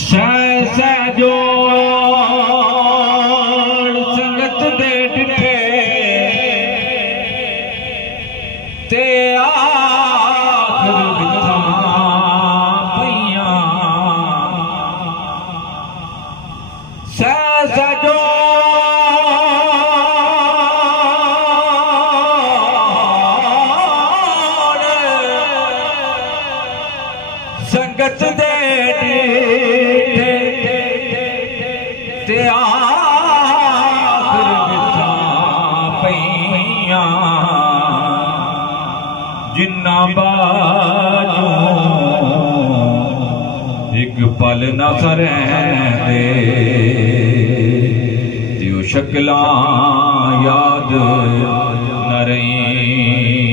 जो संगत दे डिठे ते आखिर विथा पईयां जो संगत दे ते आखिर विथा पईयां जिन्ना बाजू एक पल न सरेंदे त्यो शक्लां याद न रहियां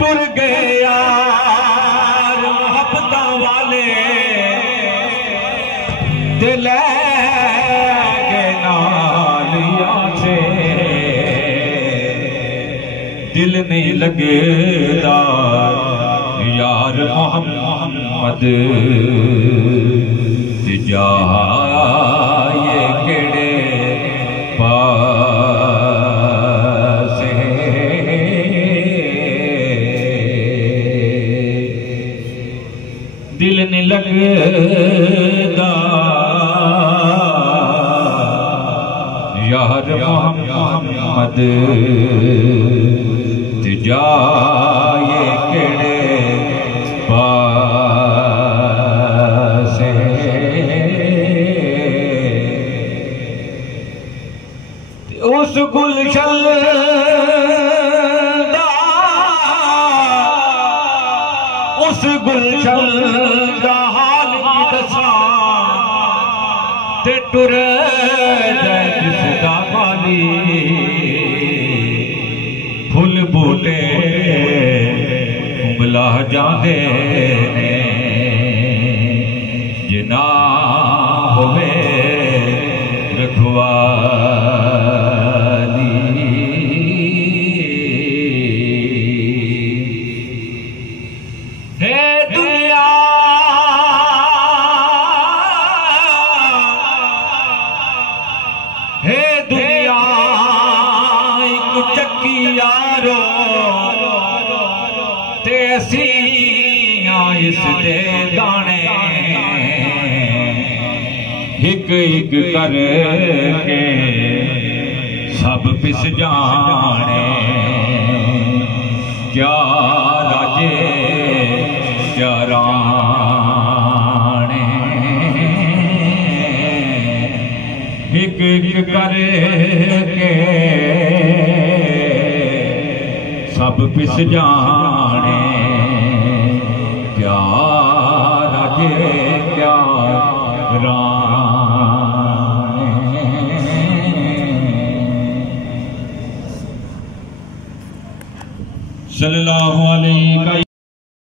टुर गए यार मोहब्बत वाले दिल के नालिया से दिल नहीं लगेगा यार मोहम्मद जाए केड़े पास दिल नहीं लगदा यार मोहम्मद जाए केड़े पास उस गुलशन उस गुलशन दा हाल की दसा ते टुर जाए जिसदा वाली फुल बूटे उंगला जाते ने जिना होवे रखवाली हे दुनिया एक चक्की यारो ते असीं इस दे दाने हिक हिक करके सब पिस जाने क्या राजे क्या राणे हिक हिक करके सब पिस जाने क्या राजे क्या राणे सल्लल्लाहु